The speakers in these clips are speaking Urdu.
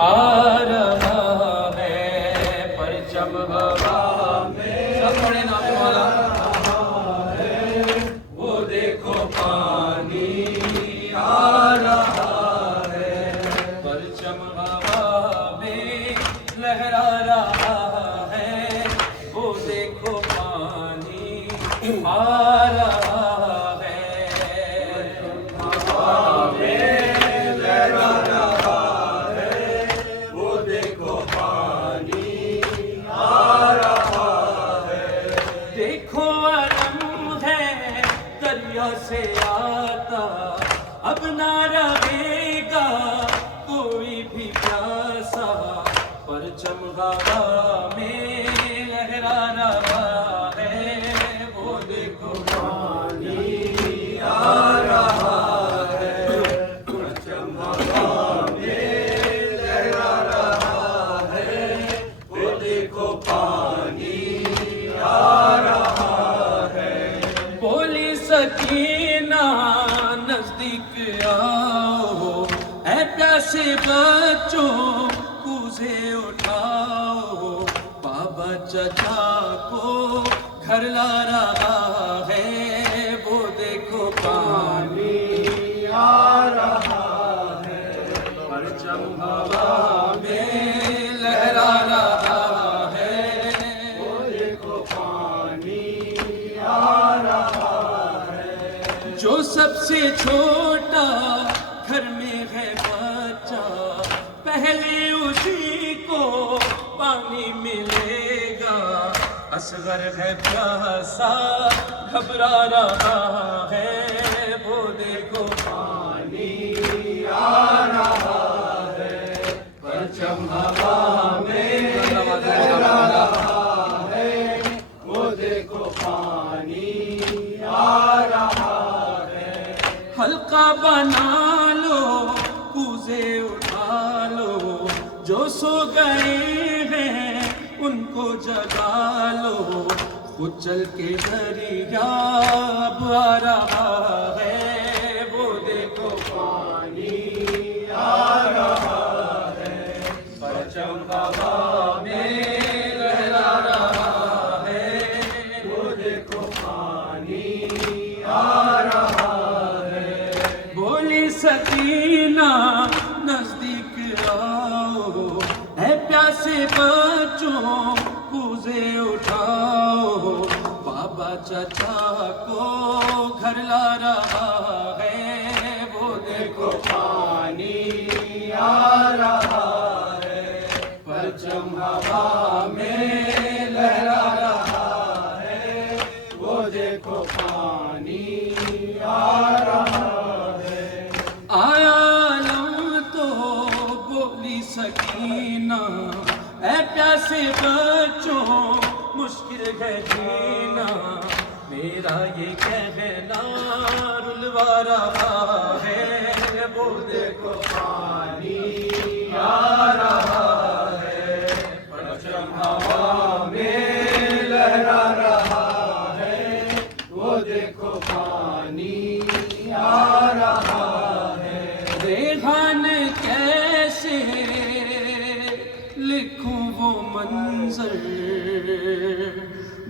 آ رہا ہے پرچم ہوا میں، سب پڑھے نام والا وہ دیکھو پانی آ رہا ہے، پرچم ہوا میں لہرا رہا ہے، وہ دیکھو پانی آ رہا ہے، ہوا میں لہرا رہا ہے، وہ دیکھو پانی آ رہا ہے، دیکھو علم ہے دریا سے آتا، اب نہ رہے گا کوئی بھی پیاسا، پرچم ہوا میں لہرا رہا ہے، وہ دیکھو پانی آ رہا ہے، پرچم ہوا میں لہرا رہا ہے، وہ دیکھو پانی آ رہا ہے، بولی سکینہ نزدیک آؤ، اے پیاسے بچوں کوزے اٹھاؤ، بابا چچا کو گھر لا رہا ہے، وہ دیکھو پانی آ رہا ہے، پرچم ہوا میں لہرا رہا ہے، وہ دیکھو پانی آ رہا ہے، جو سب سے چھوٹا گھر میں ہے بچہ، پہلے اسی کو پانی ملے گا، اصغر ہے پیاسا گھبرا رہا ہے، وہ دیکھو پانی آ رہا ہے، پرچم ہوا میں لہرا رہا ہے، وہ دیکھو پانی آ رہا ہے، حلقہ بنا لو کوزے اٹھا لو، جو سو گئے ہیں ان کو جگا لو، خود چل کے دریا اب آ رہا ہے، وہ دیکھو پانی آ رہا ہے، پرچم ہوا میں لہرا رہا ہے، وہ دیکھو پانی آ رہا ہے، بولی سکینہ نزدیک آؤ، اے پیاسے بچوں کوزے اٹھاؤ، بابا چچا کو گھر لا رہا ہے، وہ دیکھو پانی آ رہا ہے، پرچم ہوا میں لہرا رہا ہے، وہ دیکھو پانی آ رہا ہے، آیا علم تو بولی سکینہ، اے پیاسے بچوں مشکل ہے جینا، میرا یہ کہنا رلوا رہا ہے، وہ دیکھو پانی آ رہا ہے، پرچم ہوا میں لہرا رہا ہے، وہ دیکھو پانی آ رہا ہے، ریحان کیسے لکھوں وہ منظر،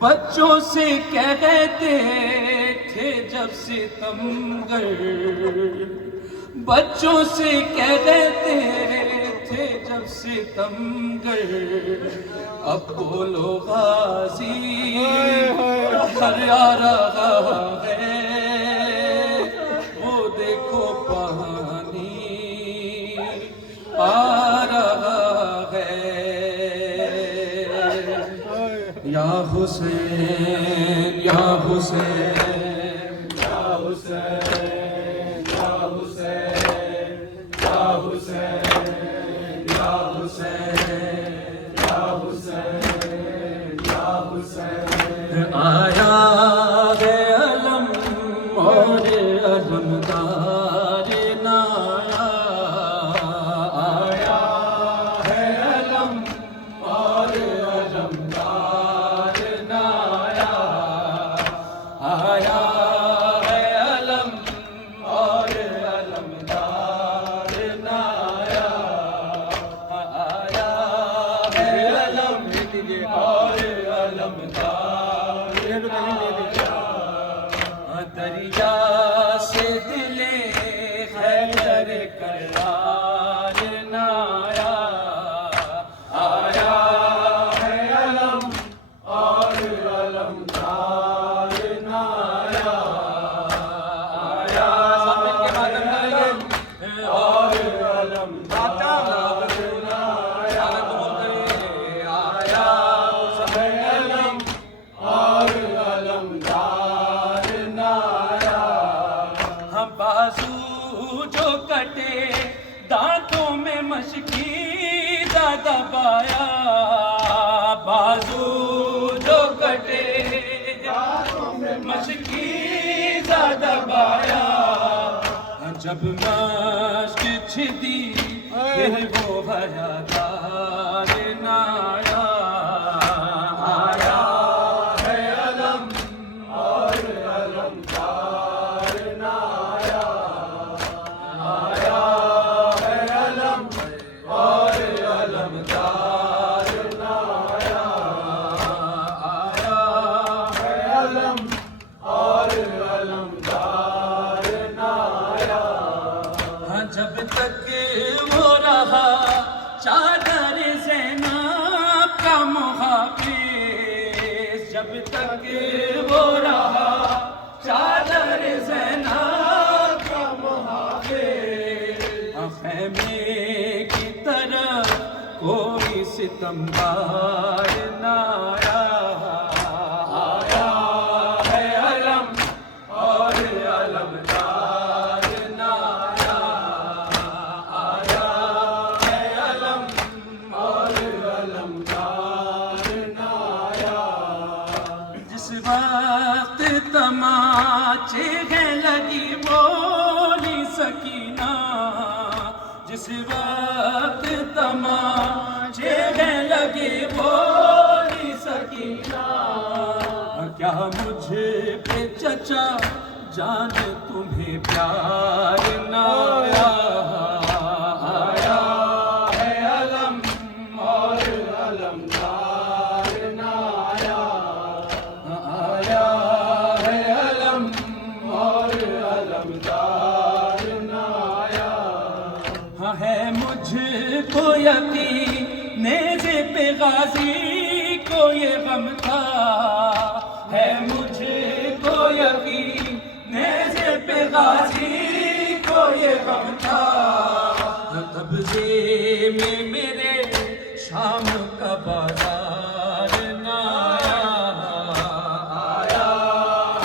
بچوں سے کہتے تھے جب ستمگر، بچوں سے کہتے تھے جب ستمگر، اب بولو غازی گھر آ رہا ہے، وہ دیکھو پانی آ رہا ہے، یا حسین یا حسین یا حسین یا حسین یا حسین یا حسین یا حسین یا حسین، آیا ہے علم اور علمدار نایا، آیا ہے علم اور علمدار نایا، آیا ہے علم اور علمدار نایا، دیجیے گا اور علمدار یہ بھی کہیں دے دیجیے گا دریا سے دل حیدر کرار نہ آیا آیا ہے علم اور علمدار نہ آیا آیا سب مل کے ماتم علم اور علمدار نہ آیا آیا سب علم اور علمدار نہ آیا ہم بازو جو کٹے دانتوں میں مشکی دبایا بازو جو کٹے دانتوں میں مشکی دبایا جب مشق چھدی پھر وہ حیادار نہ آیا آیا ہے علم اور علمدار نہ آیا آیا ہے علم اور علمدار نہ آیا آیا ہے علم اور علمدار نہ آیا جب تک وہ رہا چادر زینب کا محافظ جب تک وہ رہا چادر زینب کا محافظ خیمے کی طرف کوئی ستمگار نہ آیا آیا ہے علم اور علمدار نہ آیا آیا ہے علم اور علمدار نہ آیا جس وقت تماچے ہیں لگی بولی سکینہ جس وقت تماچے ہیں لگی بولی سکینہ کیا مجھے پہ چچا جان تمہیں پیار نہ آیا آیا ہے علم اور علمدار نہ آیا آیا ہے علم اور علمدار نہ آیا ہے مجھ کو یقین نیزے پہ غازی کو یہ غم تھا ہے مجھ کو یقین نیزے پہ غازی کو یہ غم تھا قبضے میں میرے شام کا بازار نہ آیا آیا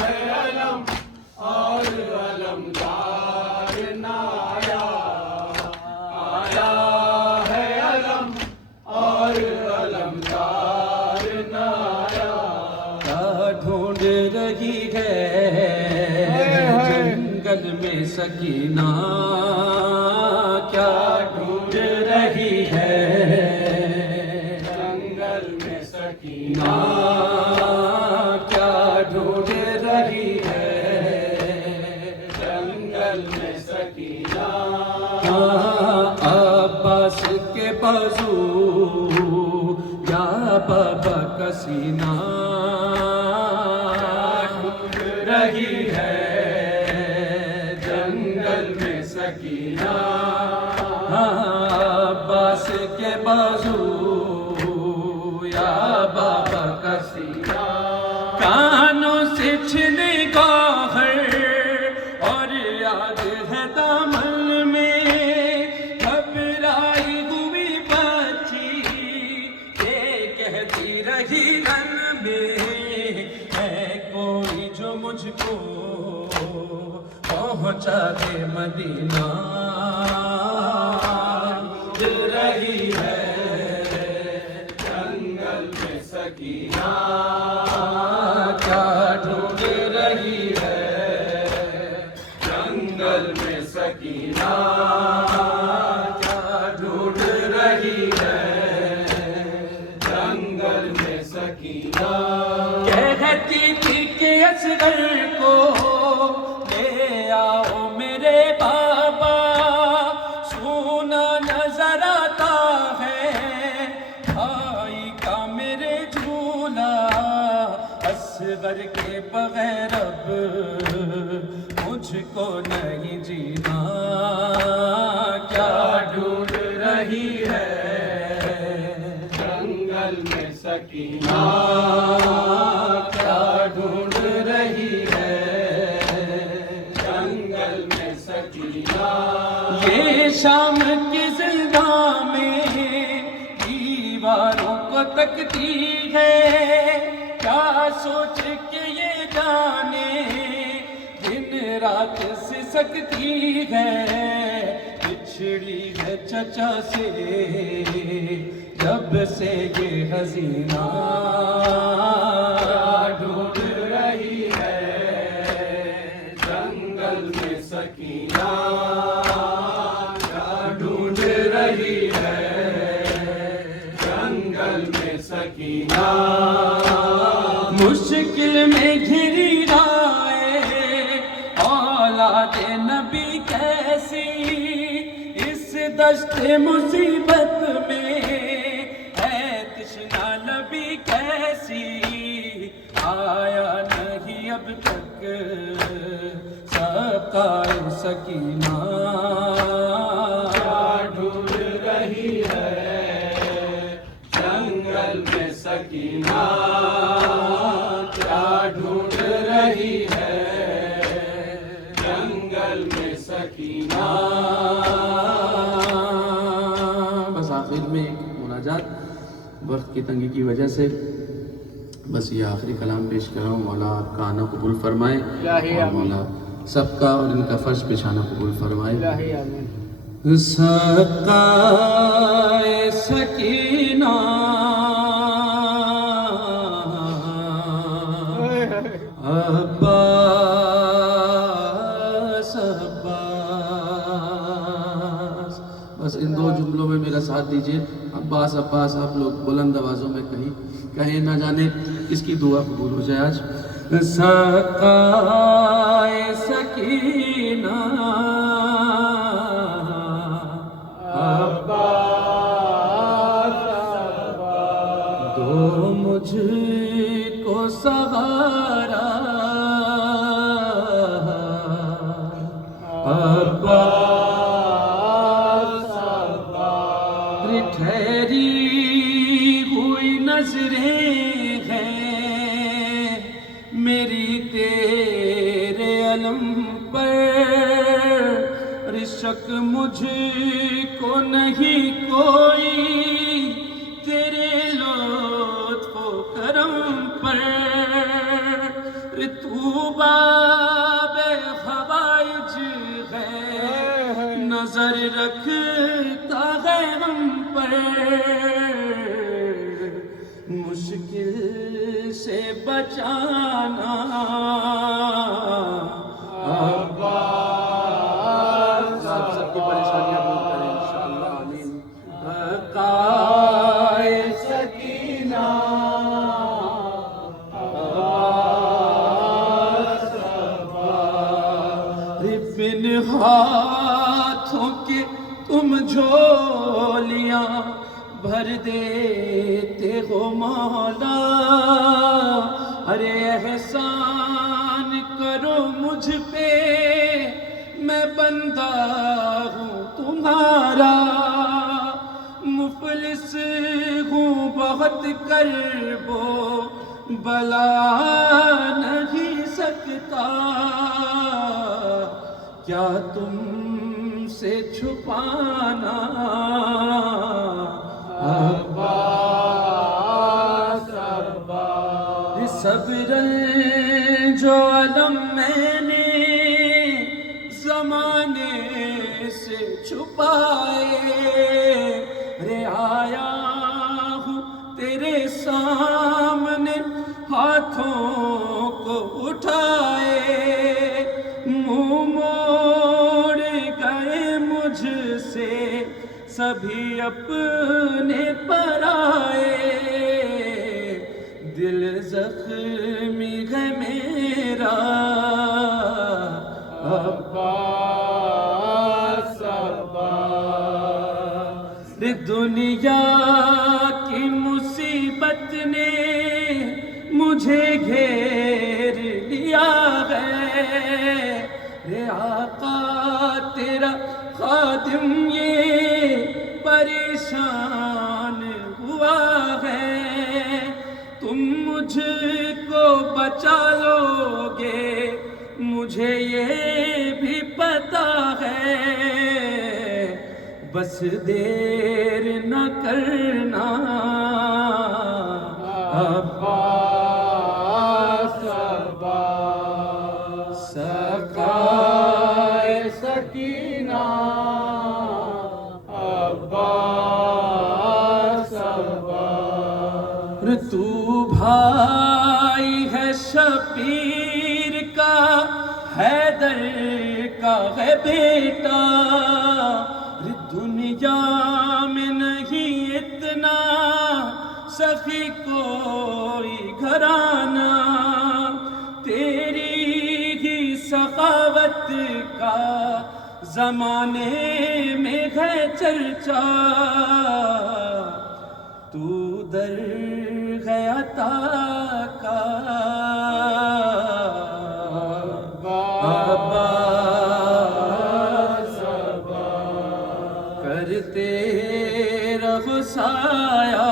ہے علم اور علمدار نہ آیا آیا ہے علم اور علمدار نہ آیا ڈھونڈ رہی ہے جنگل میں سکینہ کیا ڈھونڈ رہی ہے جنگل میں سکینہ کیا ڈھونڈ رہی ہے جنگل میں سکینہ عباس کے بازو یا بابا کا سینہ رہی ہے جنگل میں سکینہ عباس کے بازو یا بابا کا سینہ کانوں سے چھنے گوہر اور یاد ہے دامن میں گھبرائی ہوئی بچی یہ کہتی رہی گن میں ہے کوئی جو مجھ کو پہنچا دے مدینہ دل رہی ہے جنگل میں سکینہ کیا ڈھونڈ رہی ہے جنگل میں سکینہ کیا ڈھونڈ رہی ہے جنگل میں سکینہ کہتی تھی کہ اصغر کو لے آؤ میرے بابا سونا نظر آتا ہے بھائی کا میرے اصغر کے بغیر اب مجھ کو نہیں جینا، کیا ڈھونڈ رہی ہے جنگل میں سکینہ، کیا ڈھونڈ رہی ہے جنگل میں سکینہ، یہ شام کی زندہ میں دیواروں کو تکتی ہے، کیا سوچ کے یہ جانے دن رات سے سکتی ہے، بچھڑی ہے چچا سے جب سے یہ حسینہ، ڈھونڈ رہی ہے جنگل میں سکینہ، ڈھونڈ رہی ہے جنگل میں سکینہ، مشکل میں گھری رائے اولاد نبی کیسی، اس دشت مصیبت میں ہے تشنا نبی کیسی، آیا نہیں اب تک سقائے سکینہ، ڈھونڈ رہی ہے جنگل میں سکینہ، کیا ڈھونڈ رہی ہے جنگل میں سکینہ۔ بس آخر میں ایک مناجات، وقت کی تنگی کی وجہ سے بس یہ آخری کلام پیش کر رہا ہوں، مولا آپ کا آنا قبول فرمائے اور مولا سب کا اور ان کا فرض بچھانا قبول فرمائے۔ سقائے سکینہ عباس عباس، بس ان دو جملوں میں میرا ساتھ دیجئے، عباس عباس آپ لوگ بلند آوازوں میں کہیں، نہ جانے اس کی دعا قبول ہو جائے آج۔ سقائے سکینہ عباس دو مجھ کو سہارا، عباس ٹھہری ہوئی نظریں ہیں میری تیرے علم پر، شک مجھ کو نہیں کوئی تیرے لطف و کرم پر، تو باب حوائج ہے نظر رکھتا ہے ہم پر، مشکل سے بچانا سب کی پریشانیاں دور کریں انشاءاللہ، آمین۔ سقائے سکینہ بن ہاتھوں کے تم جھولیاں بھر دیتے ہو مولا، ارے احسان کرو مجھ پہ میں بندہ ہوں تمہارا، مفلس ہوں بہت کرب و بلا نہیں سکتا، کیا تم سے چھپانا عباس عباس، صبر جو علم میں نے زمانے سے چھپائے، رے آیا ہوں تیرے سامنے ہاتھوں کو اٹھائے، منہ موڑ گئے مجھ سے سبھی اپنے پرائے، دل زخمی ہے میرا عباس عباس، دنیا کی مصیبت نے مجھے گھیر لیا ہے، رے آقا تیرا خادم یہ پریشان ہوا ہے، تم مجھ کو بچا لو گے مجھے یہ بھی پتا ہے، بس دیر نہ کرنا عباس عباس، سقائے سکینہ عباس عباس، تو بھائی ہے شبیر کا، حیدر کا ہے بیٹا، دنیا میں نہیں اتنا سخی کوئی گھرانہ، تیری ہی سخاوت کا زمانے میں ہے چرچا، تو در ہے عطا کا عباس عباس، کرتے رہو سایہ